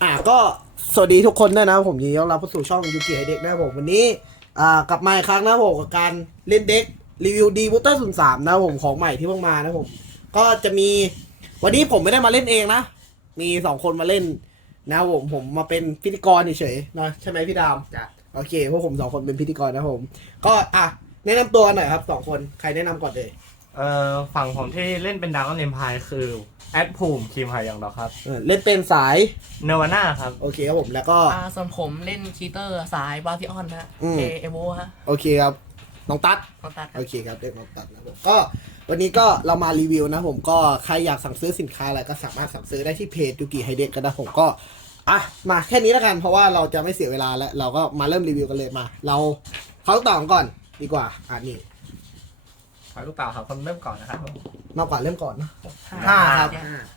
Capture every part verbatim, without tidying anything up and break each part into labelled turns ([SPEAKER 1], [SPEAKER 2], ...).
[SPEAKER 1] อ่าก็สวัสดีทุกคนด้วยนะผมยินดีต้อนรับเข้าสู่ช่องยูกิไฮเด็กนะครับผมวันนี้อ่ากลับมาอีกครั้งนะผมกับการเล่นเด็กรีวิวดีบูเตอร์ศูนย์สามนะผมของใหม่ที่เพิ่งมานะผมก็จะมีวันนี้ผมไม่ได้มาเล่นเองนะมีสองคนมาเล่นนะผมผมมาเป็นพิธีกรเฉยๆนะใช่ไหมพี่ดามจ้ะโอเคพวกผมสองคนเป็นพิธีกรนะผมก็อ่ะแนะนำตัวหน่อยครับสองคนใครแนะนำก่อนเลย
[SPEAKER 2] เอ่อฝั่งผมที่เล่นเป็นดาวน์เนมพายคือแอดภูมิคิมหายังดอกครับ
[SPEAKER 1] เออเล่นเป็นสาย
[SPEAKER 2] เนวาน่าครับ
[SPEAKER 1] โอเคครับผมแล้วก็
[SPEAKER 3] อ่าส่วนผมเล่นคีเตอร์สายบาซิออนนะเอเอโวฮะ
[SPEAKER 1] โอเคครับน้องตั๊ด
[SPEAKER 3] น้องตัด
[SPEAKER 1] โอเคครับเด็กน้องตั๊ดนะผมก็วันนี้ก็เรามารีวิวนะผมก็ใครอยากสั่งซื้อสินค้าอะไรก็สามารถสั่งซื้อได้ที่เพจยูกิไฮเด็กกันนะผมก็อ่ะมาแค่นี้แล้วกันเพราะว่าเราจะไม่เสียเวลาแล้วเราก็มาเริ่มรีวิวกันเลยมาเราเขาต่อก่อนดีกว่าอ่ะนี่
[SPEAKER 2] ขอลูกเต่าครับคนเริ่มก่อนนะครับ
[SPEAKER 1] มากกว่าเริ่มก่อนนะ
[SPEAKER 3] ห้า
[SPEAKER 1] ครับ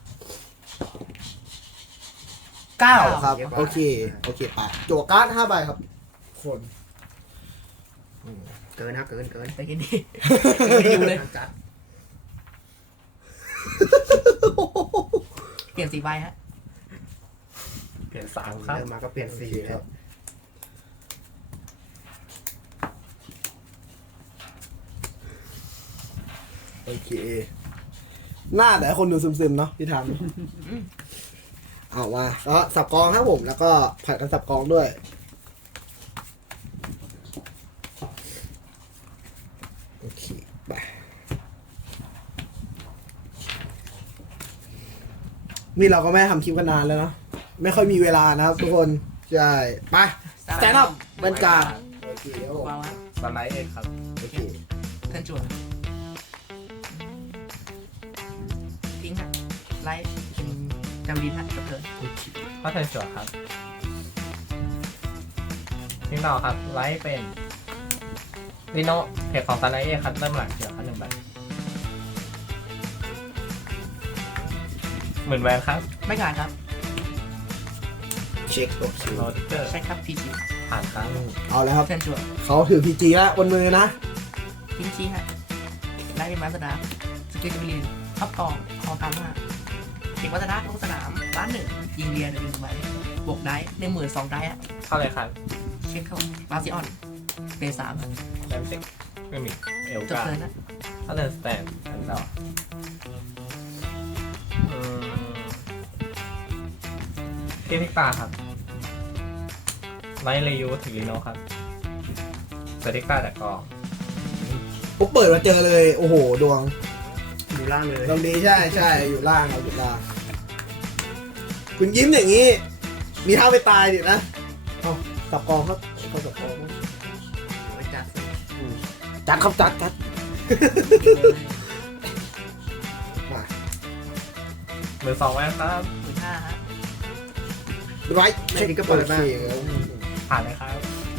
[SPEAKER 1] เก้าครับโอเคโอเคไปจั่วการ์ดห้าใบครับคน
[SPEAKER 4] เกินนะเกินเกิน
[SPEAKER 3] ไปกินดีไม่อยู่เลยเปลี่ยนสีใบฮะ
[SPEAKER 2] เปลี่ยนสามครับ
[SPEAKER 4] เริ่มมาก็เปลี่ยนสีครับ
[SPEAKER 1] โอเคหน้าแต่คนดูซึมๆเนาะพี่ทำเอาว่าแล้วสับกองครับผมแล้วก็ผัดกันสับกองด้วยโอเคไปนี่เราก็ไม่ทำคลิปกันนานแล้วเนาะไม่ค่อยมีเวลานะครับทุกคนใช่ไปสแตนด์อัพบรรยากาศโอเคครับผม
[SPEAKER 2] สไลด์เองครับ
[SPEAKER 1] โอเค
[SPEAKER 3] ท่านจวดทิ้งฮะไลท์เป็นจำรีทัศน์กับเธอ
[SPEAKER 2] ข้อเทนจวดครับทิ้งต่อครับไลท์เป็นลิโนเพจของสไลด์เองครับเริ่มหลังเดียวครับหนึ่งใบหมื่นแวนครับ
[SPEAKER 3] ไม่ขาดครับ
[SPEAKER 1] เช็คโอเค
[SPEAKER 2] โรดิเกอร์
[SPEAKER 3] ใช่ครับพีจี
[SPEAKER 2] ผ่านครับ
[SPEAKER 1] เอาแล้วครับ
[SPEAKER 3] ท่านจวด
[SPEAKER 1] เขาถือพีจีแล้วบนมือนะ
[SPEAKER 3] ทิ้งชี้ฮะไลท์เป็นมาสดาสกิลจะมีท็อปกองคอตามมาเด็กวัฒนะลงสนามบ้านหนึ่งยิงเรียนหนึ่งใบบวกได้หนึ่งหมื่นสองได้อะ
[SPEAKER 2] เข้าเลยครับ
[SPEAKER 3] เช็คเข้าบาซิออนเบสาม
[SPEAKER 2] แลมเซ็กไม่มีเอล
[SPEAKER 3] จบ
[SPEAKER 2] กา
[SPEAKER 3] เลยนะ
[SPEAKER 2] เข้าเลยสแตนอันต่อเทนิกตาครับไลท์เลยูถึงลิโนครับสเต็กตาแต่กอง
[SPEAKER 1] ปุ๊บเปิดมาเจอเลยโอ้โหดวง
[SPEAKER 4] อยู่ล่างเลย
[SPEAKER 1] ตรงนี้ใช่ใช่อยู่ล่างเอาอยู่ล่างคุณยิ้มอย่างนี้มีเท่าไปตายดินะเอาสับกองครับเขาสับกอง
[SPEAKER 4] จัด
[SPEAKER 1] จัดครับจัดจัดมา
[SPEAKER 2] เบอร์สองแวนครับ
[SPEAKER 3] หมื่นห้าฮะ
[SPEAKER 1] ไรเช็คก็เปิดมา
[SPEAKER 2] ผ่านเลยครับ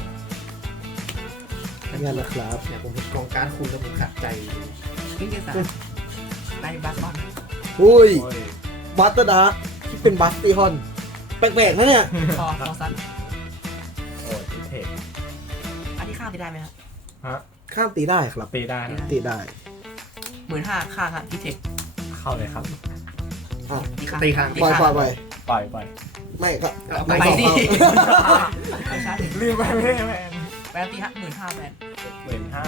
[SPEAKER 1] งานนะครับ
[SPEAKER 4] เนี่ยผมเห็นกองการคุณแล้วผมขัดใจ
[SPEAKER 3] ทิ้งเกสรได้บาสบอล
[SPEAKER 1] อุ้ยบัตเตอร์ดาร์ที่เป็นบัสติฮอนแปลกๆนะเนี่ย
[SPEAKER 3] คอคอซัน
[SPEAKER 2] โอ้ยเทค
[SPEAKER 3] อันนี้ข้ามตีได้ไหมครับ
[SPEAKER 2] ฮะ
[SPEAKER 1] ข้ามตีได้ครับ
[SPEAKER 2] ตีได้
[SPEAKER 1] ตีได้
[SPEAKER 3] หมื่นห้าข้างฮะที่เทค
[SPEAKER 2] เข้าเลยครับ
[SPEAKER 3] ตีข้าง
[SPEAKER 4] ตีข้าง
[SPEAKER 1] ปล่อยปล่อยปล่อย
[SPEAKER 2] ปล่อยปล่อย
[SPEAKER 1] ไม่ก็
[SPEAKER 3] ไปสิ
[SPEAKER 2] ลืมไปไม่ได้แมน
[SPEAKER 3] แวนตีฮะหมื่นห้าแวน
[SPEAKER 2] หมื่นห้า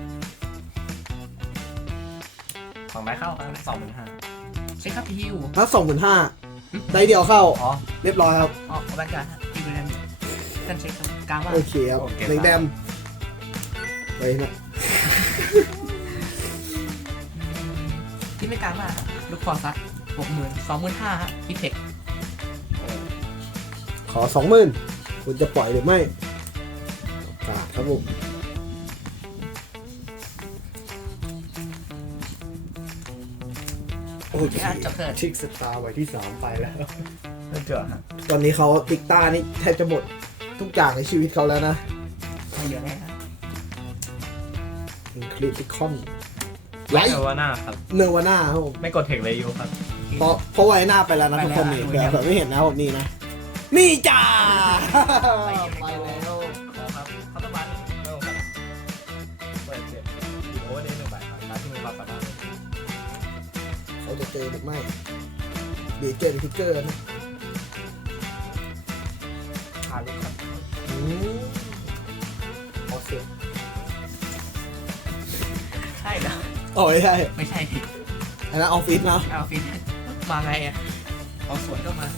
[SPEAKER 2] สองใบเข้าครับสองหมื่นห้า
[SPEAKER 3] เช็คครับพี่ฮิว
[SPEAKER 1] ถ้าสองหมื่นห้าได้เดียวเข้าอ๋อเรียบร้อยครับ
[SPEAKER 3] อ๋อแวนการ์ดฮะตีไปแล้วกันเช็คกลางว่า
[SPEAKER 1] โอเคครับหนึ่งแดมไปนะ
[SPEAKER 3] ที่ไม่กลางว่าลูกคอซัดหกหมื่นสองหมื่นห้าฮะพี่เทค
[SPEAKER 1] ขอสองหมื่นคุณจะปล่อยหรือไม่กาดครับผมโอเค
[SPEAKER 3] จบเถิด
[SPEAKER 4] ชิกสตาร์ไว้ที่สามไปแล้ว
[SPEAKER 2] นั่นเจอฮะ
[SPEAKER 1] ตอนนี้เขาติ๊กต้านี่แทบจะหมดทุกอย่างในชีวิตเขาแล้วนะ
[SPEAKER 3] ไม่เยอะเลยฮะ
[SPEAKER 1] คริติคอน
[SPEAKER 2] ไลท์เนวาน่าครับ
[SPEAKER 1] เนวาน่าครับผม
[SPEAKER 2] ไม่กดเทคเลยอยู่ครับ
[SPEAKER 1] เพราะเพราะไว้หน้าไปแล้วนะทุกคนนี่เผื่อแบบไม่เห็นนะผมนี่นะนี่จ้า
[SPEAKER 3] ไปแล้ว
[SPEAKER 2] ขอครับเขาต้องมาเริ่มครับเปิดเสร็จโอ้ยได้หนึ่งใบครับการที่มีความสามารถ
[SPEAKER 1] เขาจะเจอหรือไม่เดี๋ยวเจอทิกเกอร์นะ
[SPEAKER 2] าลุกครับ
[SPEAKER 1] อืมโอเค
[SPEAKER 3] ใช่เหรอ
[SPEAKER 1] โอ้ยใช่
[SPEAKER 3] ไม่ใช่ดิ
[SPEAKER 1] อันนั้นออฟฟิศนะ
[SPEAKER 3] เอาฟินมาไงอ่ะเอาสวนก็มา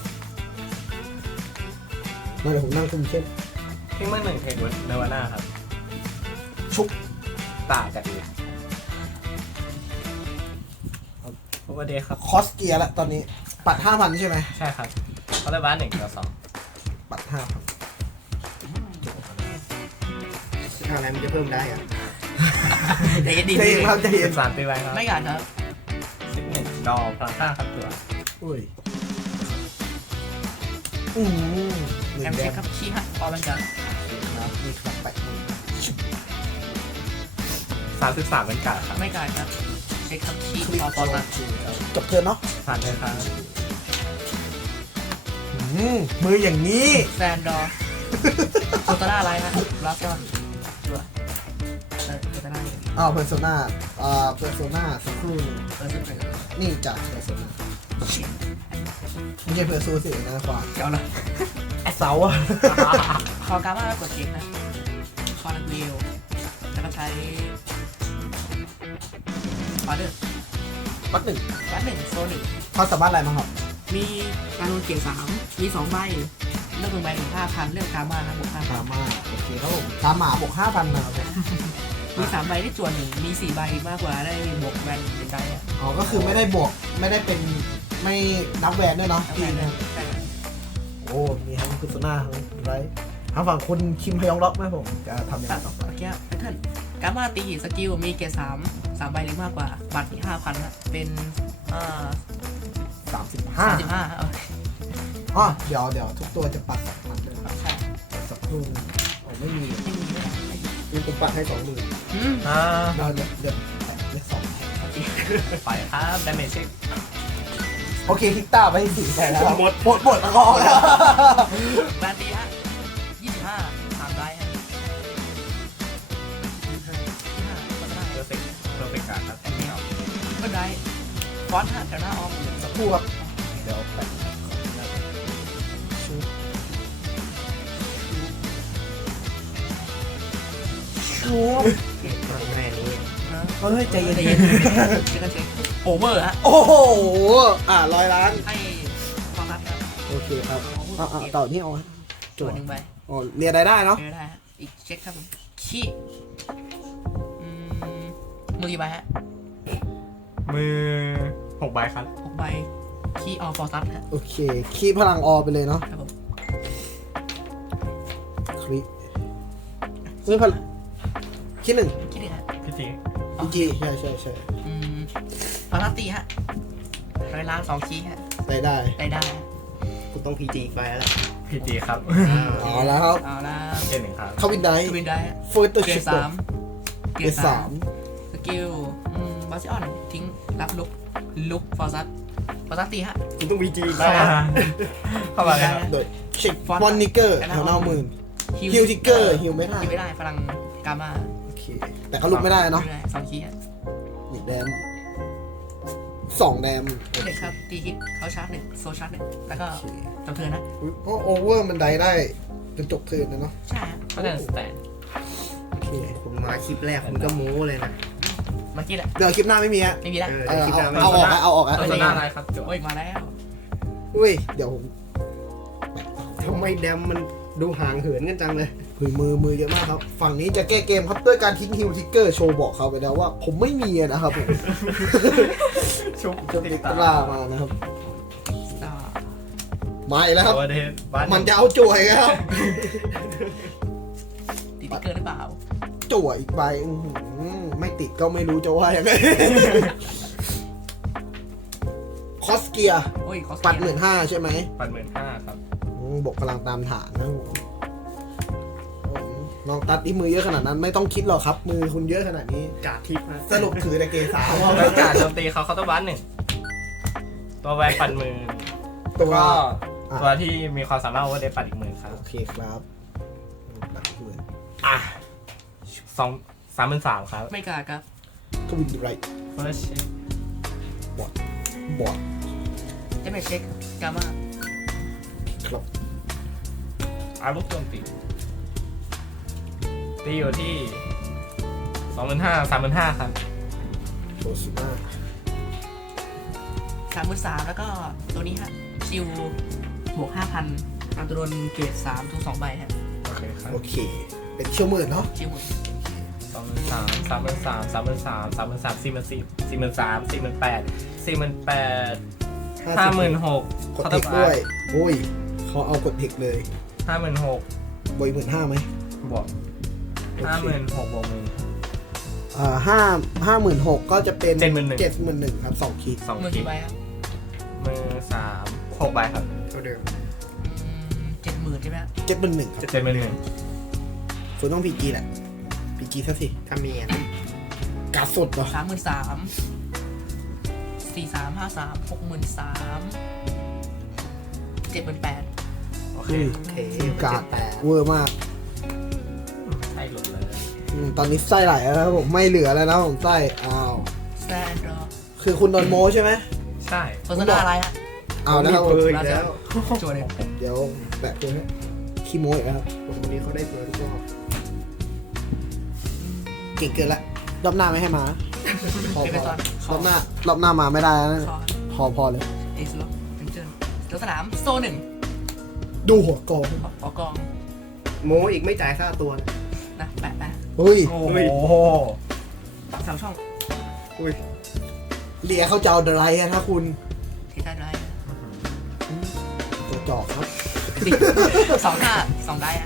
[SPEAKER 1] มาเดี๋ยวผมนั่งคุมเข้ม
[SPEAKER 2] ทิ้งมือหนึ่งเทคเนวาน่าครับ
[SPEAKER 1] ชุบ
[SPEAKER 2] ตากัดอีกโอเวอร์เดย์ครับ
[SPEAKER 1] คอสเกียร์ละตอนนี้ ปัดห้าพันใช่ไหม
[SPEAKER 2] ใช่ครับเขาเลยบ้านหนึ่งต่อสอง
[SPEAKER 1] ปัดห้าพัน
[SPEAKER 4] อะไรมันจะเพิ่มได้อะ
[SPEAKER 3] แต่ยังดี
[SPEAKER 1] เท่ครับใจเย็
[SPEAKER 2] สิ
[SPEAKER 1] น
[SPEAKER 2] บสามตีไว้ครับ
[SPEAKER 3] ไม่กันครับ
[SPEAKER 2] สิบหนึ่งดอพลังค่าครับตัว
[SPEAKER 1] อุ้ยอืมหนึ่
[SPEAKER 3] แอง ม
[SPEAKER 1] แด
[SPEAKER 3] เช็ค
[SPEAKER 1] ง
[SPEAKER 3] ครับชี้ฮะพอมันจะ
[SPEAKER 1] ครับมีคลับแปะมือ
[SPEAKER 2] สามสิบสามเป็นการดครับ
[SPEAKER 3] ไม่กันครับเช็คครับชี้
[SPEAKER 1] คลิก
[SPEAKER 3] พอ
[SPEAKER 1] ต
[SPEAKER 3] ตอน
[SPEAKER 1] อ
[SPEAKER 3] มา
[SPEAKER 1] จบเทิร์นเนาะ
[SPEAKER 2] ผ่านเลยครับ
[SPEAKER 1] อืมมืออย่างนี้
[SPEAKER 3] แซนดอร์โซตาร่าอะไรฮะลาสยอนตัวเออโซตาร่าเนี่ย
[SPEAKER 1] อ้าวเพอร์โซนาอ่าเพอร์โซนาสักครู่หนึง
[SPEAKER 3] เออสุดเลย
[SPEAKER 1] นี่จากเพอร์โซนา
[SPEAKER 3] ชิบ
[SPEAKER 1] ไม่ใช่เพอร์โซสินะควา
[SPEAKER 3] เจ้าละ
[SPEAKER 1] ไอเสาอะ
[SPEAKER 3] คอการ์มากดเช็คนะคอนักเวลแล้วก็ใช้ออเดอร์
[SPEAKER 1] ปัดหนึ่ง
[SPEAKER 3] การหนึ่งโซหนึ่ง
[SPEAKER 1] เขาสามารถอะไรบ้างครับ
[SPEAKER 3] มีการโดนเกียร์สามมีสองใบเลือกหนึ่งใบถึงห้าพันเลือกกามาครับบวกห้าพั
[SPEAKER 1] ตาน มาโอเคครับผมตามหมาบวกห้าพันนะครับผม
[SPEAKER 3] มีสามใบที่จวนหนึ่งมีสี่ใบมากกว่าได้บวกแวนหนึ่งใบอ่ะ
[SPEAKER 1] อ๋อก็คือไม่ได้บวกไม่ได้เป็นไม่นับแวนด้วยเนาะ
[SPEAKER 3] แล้ว
[SPEAKER 1] ที
[SPEAKER 3] แวน
[SPEAKER 1] นะ
[SPEAKER 3] ได้
[SPEAKER 1] โอ้มีทั้งเพอร์โซนาทั้งไรทางฝั่งคุณคิมฮยองล็อกไหมผมจะทำยังไง
[SPEAKER 3] ตัด
[SPEAKER 1] ต่อ
[SPEAKER 3] เมื่อกี้แพทเทิร์นกามาตีสกิลมีเกียร์สามสามใบหรือมากกว่าบัตรที่ห้าพันอะเป็นอ่า
[SPEAKER 1] สามสิบห้า
[SPEAKER 3] สามสิบห้าเออ
[SPEAKER 1] อ๋อเดี๋ยวเดี๋ยวทุกตัวจะปัดสองพันเลยครับ
[SPEAKER 3] ใช่
[SPEAKER 1] สักครู่นึงโอ้ไม่มี
[SPEAKER 3] ไม่มีไม่ได้ไม่มี
[SPEAKER 4] คือผมปัดให้สองหมื่น
[SPEAKER 3] อืม
[SPEAKER 2] อ่า
[SPEAKER 1] เราเดี๋ยวเดี๋ยวแท็กเลขสองแท็ก
[SPEAKER 2] ปล่อยครับดาเมจเช็ค
[SPEAKER 1] โอเคทิกต้าไปสี่แท็กแล้วหมดหมดหมดแล้วก็แล้ว
[SPEAKER 3] แวนตีฮะยี่สิบห้าสามได้ฮะยี่สิบห้าก็จะได้
[SPEAKER 2] เพอร์เฟกต์เพอร์เฟกต์การ์ดครับแอนนี่เอา
[SPEAKER 3] ก็ได้ฟอนต์ฮะแถวหน้าออม
[SPEAKER 1] สักครู่ครับ
[SPEAKER 2] เดี๋ยวแปะ
[SPEAKER 1] ชุบชุบ
[SPEAKER 4] แม่นี้
[SPEAKER 3] นะ
[SPEAKER 1] เฮ้ยใจเย็น
[SPEAKER 3] ใจเย็นเช็คกันเช็คโอเวอร์ฮะ
[SPEAKER 1] โอ้โหอ่ะร้อยล้าน
[SPEAKER 3] ให้ความรักครับ
[SPEAKER 1] โอเคครับอ่าต่อที่เอาฮะ
[SPEAKER 3] จวนหนึ่งใบ
[SPEAKER 1] อ๋อเรียนได้ได้เนาะ
[SPEAKER 3] เจอได้ฮะอีกเช็คครับผมขี้อืมมือกี่ใบฮะ
[SPEAKER 2] มือหกใบครับ
[SPEAKER 3] หกใบขี้ออฟอร์ซัสฮะ
[SPEAKER 1] โอเคคีพลังออไปเลยเนาะ
[SPEAKER 3] ครับผม
[SPEAKER 1] คลิกเฮ้ยพลังคิดหนึ่ง
[SPEAKER 3] ขี้หนึ่งฮะ
[SPEAKER 2] พี่จี
[SPEAKER 1] อีจีใช่ใช่ใช่
[SPEAKER 3] อืมฟาราตีฮะร้อยล้านสองขี้ฮะ
[SPEAKER 1] ได้ได้
[SPEAKER 3] ได้ได้ฮะ
[SPEAKER 4] กูต้องพีจีอีกไปแล้วแหละ
[SPEAKER 2] พี่จีครับ
[SPEAKER 1] เอาแล้วครับ
[SPEAKER 3] เอาละ
[SPEAKER 2] เกมหนึ่งครับ
[SPEAKER 1] เข้าวินได
[SPEAKER 3] ทวินได้ฮะ
[SPEAKER 1] เฟิร์สเตอร์
[SPEAKER 3] เกีย
[SPEAKER 1] ชิป
[SPEAKER 3] ร์สาม
[SPEAKER 1] เกียร์สาม
[SPEAKER 3] สกิลอืมบาซิออนทิ้งรับลุกลุกฟอร์ซัสฟอร์ซัสตีฮะ
[SPEAKER 4] กูต้องพีจีอีกไป
[SPEAKER 2] เข้า
[SPEAKER 4] แล้ว
[SPEAKER 2] มาเข้ามาเลยครับ
[SPEAKER 1] โดยเช็คฟอนนิเกอร์แถวหน้าหมื่น ฮิลทิกเกอร์ฮิลไม่ได้
[SPEAKER 3] ฮิลไม่ได้พลังกามา
[SPEAKER 1] โอเค แต่ก็ลุกไม่ได้เนาะ
[SPEAKER 3] ไม่ได้สองขี้ฮะ
[SPEAKER 1] หนึ่งแดมสองแดม
[SPEAKER 3] เด็กครับตีฮิตเขาชาร์จหนึ่งโซชาร์จหนึ่งแล้วก็
[SPEAKER 1] โอเค
[SPEAKER 3] จำเทิร์นนะ
[SPEAKER 1] อุ๊ยโอ้โอเวอร์มันได้ได้จนจบเทิร์นนะเนาะ
[SPEAKER 3] ใช่ฮะ
[SPEAKER 2] ก็จะสแตน
[SPEAKER 1] โอเค
[SPEAKER 4] คุณมาคลิปแรกคุณก็โม้เลยนะ
[SPEAKER 3] เมื่อกี้แหละ
[SPEAKER 1] เดี๋ยวคลิปหน้าไม่มีฮะ
[SPEAKER 3] ไม่มีแล้ว
[SPEAKER 4] เออ
[SPEAKER 1] เออ
[SPEAKER 4] คลิปหน้าไม่
[SPEAKER 1] เอา
[SPEAKER 4] มี
[SPEAKER 1] เอาออกอะเอาออกอะ
[SPEAKER 2] เพอร์โซนาอะไรครับโจ
[SPEAKER 3] โอ้ยมาแล้ว
[SPEAKER 1] อุ้ยเดี๋ยวผม
[SPEAKER 4] ทำไมแดมมันดูห่างเหินกันจังเลย
[SPEAKER 1] คือมือมือเยอะมากครับ ฝั่งนี้จะแก้เกมครับด้วยการทิ้งฮิลทิกเกอร์โชว์บอกเขาไปแล้วว่า ผมไม่มีอะนะครับผม
[SPEAKER 2] ชุบ
[SPEAKER 1] จะติดตรามานะครับ
[SPEAKER 3] ต่อ
[SPEAKER 1] มาอีกแล้วครับ
[SPEAKER 2] โอเวอร์เดย์บ้าน
[SPEAKER 1] มันจะเอาจั่วอีกแล้วครับ
[SPEAKER 3] ติดติ๊กเกอร์หรือเปล่า
[SPEAKER 1] จั่วอีกใบอื้อหือไม่ติดก็ไม่รู้จะว่ายังไง คอสเกียร์
[SPEAKER 3] โอ้ยคอส
[SPEAKER 1] ปัดหมื่นห้าใช่ไหม
[SPEAKER 2] ปัดหมื่นห้าครับ
[SPEAKER 1] อืมบวกพลังตามฐานนะผมผมลองตัดที่มือเยอะขนาดนั้นไม่ต้องคิดหรอกครับ มือคุณเยอะขนาดนี้
[SPEAKER 4] กาดทิพย์นะ
[SPEAKER 1] สรุปถือแต่เกสา
[SPEAKER 2] เพราะว่าเป็นการโจมตีเขาเขาต้องบ้านหนึ่งตัวแวนปัดหมื่น
[SPEAKER 1] ตัว
[SPEAKER 2] ก็
[SPEAKER 1] อ่ะ
[SPEAKER 2] ตัวที่มีความสามารถโอเวอร์เดย์ปัดอีกหมื่นครับ
[SPEAKER 1] โอเคครับหนักเลย
[SPEAKER 2] อ่ะสองสามหมื่นสามครับ
[SPEAKER 3] ไม่กล้าครับ
[SPEAKER 1] ทวินไร
[SPEAKER 2] เฟิร์ส
[SPEAKER 1] บอด
[SPEAKER 3] จะไม่เช็คกามา
[SPEAKER 1] ครับ
[SPEAKER 2] อาร์บุกโจมตีตีอยู่ที่สองหมื่นห้าสามหมื่นห้าครับ
[SPEAKER 1] โชสุมา
[SPEAKER 3] สามหมื่นสามแล้วก็ตัวนี้ฮะชิวบวกห้าพันอันตัวโดนเกรดสามทุกสองใบฮะ
[SPEAKER 2] โอเคครับ
[SPEAKER 1] โอเค เป็นเชี่ยวหมื่นเนาะ
[SPEAKER 3] ชิวหมด
[SPEAKER 2] สองหมื่นสามสามหมื่นสามสามหมื่นสามสามหมื่นสามสี่หมื่นสี่สี่หมื่นสามสี่หมื่นแปดสี่หมื่นแปดห้าหมื่นหก
[SPEAKER 1] กดเทคด้วยโอ้ยเขาเอากดเทคเลย
[SPEAKER 2] ห้าหมื่นหก
[SPEAKER 1] บอยหมื่นห้าไหม
[SPEAKER 2] บวกห้าหมื่นหกบวกหมื่น
[SPEAKER 1] อ่าห้าห้าหมื่นหกก็จะเป็น
[SPEAKER 2] เจ็ดหมื่นหนึ่ง
[SPEAKER 1] เจ็ดหมื่นหนึ่งครับสองคีด
[SPEAKER 2] สอง
[SPEAKER 3] มือ
[SPEAKER 2] ขี
[SPEAKER 3] กี่
[SPEAKER 2] ด
[SPEAKER 3] ใบครับ
[SPEAKER 2] มือสามหกใบครับ
[SPEAKER 4] เท่าเดิม
[SPEAKER 3] เจ็ดหมื่นใช่ไหมฮะ
[SPEAKER 1] เจ็ดหมื่นหนึ่งครับ
[SPEAKER 2] เจ็ดหมื่นหนึ่ง
[SPEAKER 1] คุณต้องพีจีแหละพีจีซะสิ
[SPEAKER 4] ถ้ามีอ่ะ
[SPEAKER 1] กาสดเหรอ
[SPEAKER 3] สามหมื่นสามสี่สามห้าสามหกหมื่นสามเจ็ดหมื่นแปด
[SPEAKER 2] โอเค
[SPEAKER 1] เฮ้ย
[SPEAKER 4] โอเค
[SPEAKER 1] กาด
[SPEAKER 4] แต่
[SPEAKER 1] เวอร์มาก
[SPEAKER 2] ใช่หลุดเลย
[SPEAKER 1] อืมตอนนี้ไส้ไหลแล้วนะครับผมไม่เหลือแล้วนะผมไส้อ้าว
[SPEAKER 3] แซนดรอ
[SPEAKER 1] คือคุณโดนโมใช่ไหม
[SPEAKER 2] ใช่
[SPEAKER 3] โฆษณาอะไรฮะ
[SPEAKER 1] เอาแล้วครับผ
[SPEAKER 4] เบ
[SPEAKER 1] ม
[SPEAKER 4] อร์อีกแล้ว
[SPEAKER 3] จวดเลย
[SPEAKER 1] เดี๋ยวแปะตัวให้ขี้โมอีกแล้วครับ
[SPEAKER 4] คนนี้เขาได้เบอร์ทุกรอบ
[SPEAKER 1] เก่งเกินละรอบหน้าไม่ให้มาพอ
[SPEAKER 3] เป็น
[SPEAKER 1] พ
[SPEAKER 3] ไป
[SPEAKER 1] อ
[SPEAKER 3] ตอน
[SPEAKER 1] รอบหน้ารอบหน้ามาไม่ได้แล้วนะ
[SPEAKER 3] คอ
[SPEAKER 1] พอพอเลย
[SPEAKER 3] เอสล็อกเป็นเจอตัวสนามโซหนึ่ง
[SPEAKER 1] ดูหัวกอง
[SPEAKER 3] ขอกอง
[SPEAKER 4] โมอีกไม่จ่ายค่าตัวนะ
[SPEAKER 3] นะแปะแปะ
[SPEAKER 1] เฮ้ย
[SPEAKER 2] โอ้
[SPEAKER 4] เฮ้ย
[SPEAKER 2] โห
[SPEAKER 3] สามช่อง
[SPEAKER 4] อุ้ย
[SPEAKER 1] เลียเขาจะเอาอะไรอะถ้าคุณ
[SPEAKER 3] ที่ได้ได้
[SPEAKER 1] ตัวจอกครับ
[SPEAKER 3] สองห้าสองได้ฮะ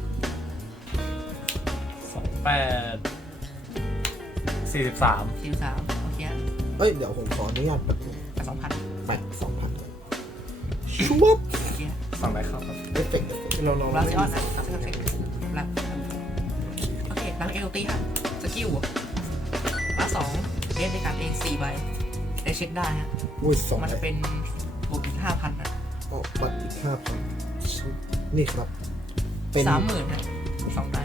[SPEAKER 2] สองแปดสี่สิบสาม
[SPEAKER 3] สี่สามโอเคฮะ
[SPEAKER 1] เอ้ยเดี๋ยวผมขออนุญาตแปะ
[SPEAKER 3] แปดสองพัน
[SPEAKER 1] แปะสองพันชุบ
[SPEAKER 3] โอเคฮะ
[SPEAKER 2] สองใบเข้าครับ
[SPEAKER 1] เอฟเฟกต์เอฟเฟกต์
[SPEAKER 4] เราลอง
[SPEAKER 3] บราซิ
[SPEAKER 4] เล่
[SPEAKER 3] ออน นนะบราซิออนเช็ครับโอเคหลังเอลตีฮะสกิลบาสองเล่นในการเองสี่ใบได้เช็คได้ฮะ
[SPEAKER 1] อุ้ยสอง
[SPEAKER 3] มัน
[SPEAKER 1] ใบ
[SPEAKER 3] จะเป็นบวกอีกห้าพันนะ
[SPEAKER 1] ออกบัตรอีกห้าพันนี่ครับ เป็น
[SPEAKER 3] สามหมื่นนะสองได้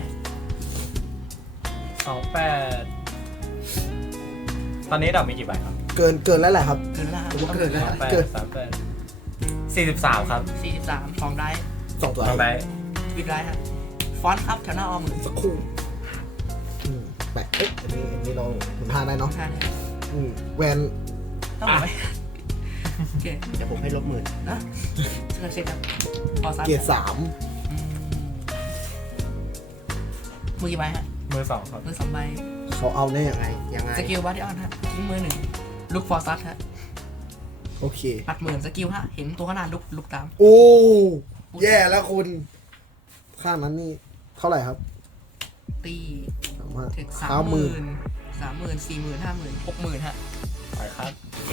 [SPEAKER 2] สองแปดตอนนี้ดอกมีกี่ใบครับ
[SPEAKER 1] เกินเกินแล้วแหละครับ
[SPEAKER 3] เกินแล้วฮะ
[SPEAKER 1] ผมว่าเกินแล้ว
[SPEAKER 2] สองแปด
[SPEAKER 1] เกิน
[SPEAKER 2] สามแปดสี่สิบสามครับ
[SPEAKER 3] สี่สิบสามสองได้
[SPEAKER 1] สองตัว
[SPEAKER 2] สองใบ
[SPEAKER 3] วิดได้ฮะฟอนต์ครับแถวหน้าออมหมื่น
[SPEAKER 1] สักครู่อืมแปะเอ๊ะอันนี้อันนี้เราหมุนห้าได้เนาะ
[SPEAKER 3] ท่าน
[SPEAKER 1] อืมแวน
[SPEAKER 3] ต้องหมดไหมโอเค
[SPEAKER 4] เดี๋ยวผมให้ลบหมื่น
[SPEAKER 3] นะเช็คเช็คครับพอซัด
[SPEAKER 1] เกียร์สาม
[SPEAKER 3] อืมมือกี่ใบฮะ
[SPEAKER 2] มือสองครับ
[SPEAKER 3] มือสองใบ
[SPEAKER 1] เขาเอาแน่
[SPEAKER 4] ยังไงยังไง
[SPEAKER 3] สกิลบาร์ดิออนฮะทิ้งมือหนึ่งลุกฟอร์ซัสฮะ
[SPEAKER 1] โอเค
[SPEAKER 3] ปัดหมื่นสกิลฮะเห็นตัวขนาดลุกลุกตาม
[SPEAKER 1] โอ้แย่แล้วคุณ ข้างนั้นนี่เท่าไหร่ครับ
[SPEAKER 3] ตี
[SPEAKER 1] สามารถ
[SPEAKER 3] ถึงสา
[SPEAKER 1] เก้าม ห
[SPEAKER 3] ห
[SPEAKER 1] มื่
[SPEAKER 3] มื่
[SPEAKER 1] น
[SPEAKER 3] นสามหมื่นสี่หมื่นห้าหมื่นหกหมื่นฮะ
[SPEAKER 2] ไปครับ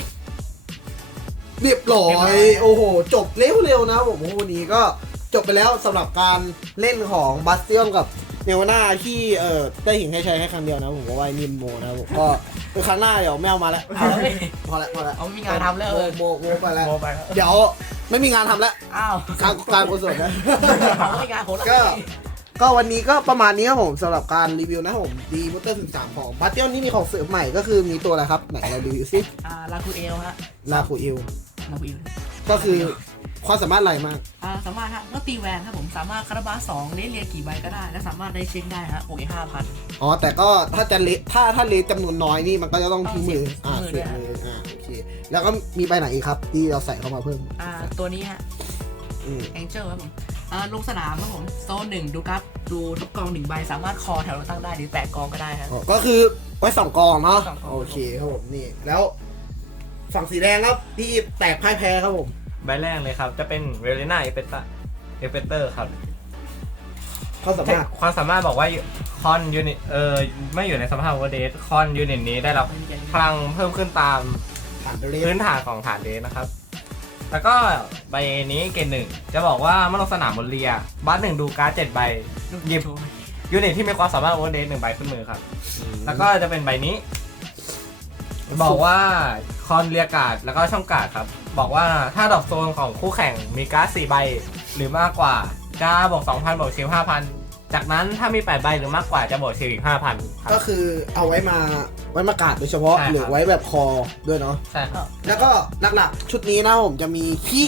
[SPEAKER 1] เรียบร้อ
[SPEAKER 3] เรียบร้อย ย
[SPEAKER 1] โอ้โห จบเร็วๆนะครับผมโอ้โหวันนี้ก็จบไปแล้วสำหรับการเล่นของบัสเตียนกับเนวาน่าที่เอ่อได้หินให้ใช้แค่ครั้งเดียวนะผมก็ว่านิมโมนะครับผมก็เป็นครั้งหน้าเดี๋ยวแมวมาแล้ว
[SPEAKER 3] เอาเลย
[SPEAKER 1] พอแล้วพอแล้ว
[SPEAKER 3] เอามีงานทำแล้ว
[SPEAKER 1] โม
[SPEAKER 3] เออ
[SPEAKER 1] โมโมไปแล้ว
[SPEAKER 2] โมไปครับ
[SPEAKER 1] เดี๋ยวไม่มีงานทำแล้ว
[SPEAKER 3] อ้าว
[SPEAKER 1] การการกุศลนะ
[SPEAKER 3] เอาไม่งานโหด
[SPEAKER 1] ก็ ก็วันนี้ก็ประมาณนี้ครับผมสำหรับการรีวิวนะครับผมดีมอเตอร์สิบสามของบัสเตียนนี่มีของเสริมใหม่ก็คือมีตัวอะไรครับไหนเรารีวิวซิ
[SPEAKER 3] อ่าลาคูเอลฮะ
[SPEAKER 1] ลาคูอิล
[SPEAKER 3] ลาคูเอล
[SPEAKER 1] ก็คือความสามารถอะไรมาก
[SPEAKER 3] อ่าสามารถฮะก็ตีแวนครับผมสามารถคาราบาสองเล่นเรียกี่ใบก็ได้ และสามารถได้เช็คได้ฮะโอเคห้าพัน
[SPEAKER 1] อ๋อแต่ก็ถ้าจะเลทถ้าถ้าเลทจำนวนน้อยนี่มันก็จะต้องทิ้งมือ
[SPEAKER 3] ต้
[SPEAKER 1] อ่า
[SPEAKER 3] องเสี
[SPEAKER 1] เสีย
[SPEAKER 3] ย
[SPEAKER 1] มื
[SPEAKER 3] มื
[SPEAKER 1] อ
[SPEAKER 3] อ
[SPEAKER 1] อ่าโอเคแล้วก็มีไปไหนอีกครับ ที่เราใส่เข้ามาเพิ่ม
[SPEAKER 3] อ่าตัวนี้ฮะ
[SPEAKER 1] อืม
[SPEAKER 3] แองเจิลครับผมอ่าลงสนามครับผมโซนหนึ่งดูการ์ดดูทุกกองหนึ่งใบสามารถคอแถวเราตั้งได้หรือแตกกองก็ได้ฮะ
[SPEAKER 1] อ๋อก็คือไว้สองกองเนาะ
[SPEAKER 3] สองกอง
[SPEAKER 1] โอเคครับผมนี่แล้วฝั่งสีแดงครับที่แตกพ่ายแพ้ครับผม
[SPEAKER 2] ใบแรกเลยครับ จะเป็นเวเลน่าเอเปตเอเปเตอร์ครับ
[SPEAKER 1] เขาสามารถ
[SPEAKER 2] ความสามารถบอกว่าคอนยูนิตเออไม่อยู่ในสภาพวอเดสคอนยูนิตนี้ได้รับพลังเพิ่มขึ้นตาม
[SPEAKER 1] ผ่านไปเล
[SPEAKER 2] พื้
[SPEAKER 1] ท
[SPEAKER 2] นฐานของฐานเดสนะครับ แล้วก็ใบนี้เกณฑ์หนึ่งจะบอกว่าเมื่อลงสนามบนเรียบัสหนึ่งดูการ์ดเจ็ดใบ หยิบ ยูนิตที่มีความสามารถโอเวอร์เดสหนึ่งใบขึ้นมือครับ แล้วก็จะเป็นใบนี้ บอกว่าคอนเรียการ์ดแล้วก็ช่องการ์ดครับ บอกว่าถ้าดอกโซนของคู่แข่งมีการ์ดสี่ใบหรือมากกว่าจะบวก สองพัน บวกชิลห้าพัน จากนั้นถ้ามีแปดใบหรือมากกว่าจะบวกชิลอีก ห้าพัน ครับ
[SPEAKER 1] ก็คือเอาไว้มาไว้มากาดโดยเฉพาะ
[SPEAKER 2] ใช่ครับ
[SPEAKER 1] หรือไว้แบบคอด้วยเนาะ
[SPEAKER 2] ใช่ครับ
[SPEAKER 1] แล้วก็หลักๆ ชุดนี้นะผมจะมีขี้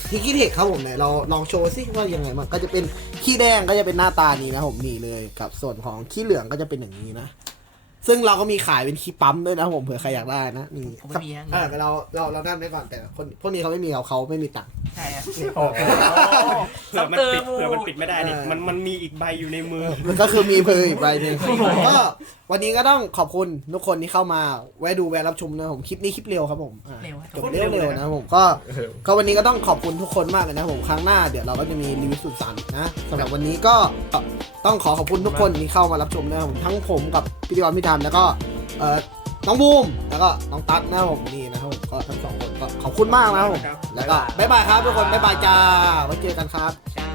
[SPEAKER 1] ทิกกี้เทคครับผมเนี่ยเราลองโชว์ซิว่ายังไงมันก็จะเป็นขี้แดงก็จะเป็นหน้าตานี้นะผมนี่เลยกับส่วนของขี้เหลืองก็จะเป็นอย่างนี้นะซึ่งเราก็มีขายเป็นขี้ปั๊มด้วยนะผมเผื่อใครอยากได้นะนี่
[SPEAKER 3] ผมไม่มีฮะ
[SPEAKER 1] อ่าแต่เราเราเรานั่นไว้ก่อนแต่คนพวกนี้เขาไม่มีเขาเขาไม่มีตังค์
[SPEAKER 3] ใช่ฮะ
[SPEAKER 2] โอ้โห
[SPEAKER 5] เผื่อมันปิดเผื่อมันปิดไม่ได้ดิมันมันมีอีกใบอยู่ในมือ
[SPEAKER 1] มันก็คือมีเพลอีกใบหนึงก็วันนี้ก็ต้องขอบคุณทุกคนที่เข้ามาแวะดูแวะรับชมนะผมคลิปนี้คลิปเร็วครับผมอ่า
[SPEAKER 3] เร็วฮะ
[SPEAKER 1] จบเร็วเร็วนะผมก็ก็วันนี้ก็ต้องขอบคุณทุกคนมากเลยนะผมครั้งหน้าเดี๋ยวเราก็จะมีรีวิวสุดสันนะสำหรับวันนี้ก็ต้องขอขอบคุณทุกคนที่เข้ามารับชมนะครับผมทั้งผมกับพิธีกรพี่ธรรมแล้วก็เอ่อน้องบูมแล้วก็น้องตั๊ดนะครับผมนี่นะครับผมก็ทั้งสองคนก็ขอบคุณมากนะครับผมแล้วก็บ๊ายบายครับทุกคนบ๊ายบายจ้าไว้เจอกันครับ
[SPEAKER 3] จ้า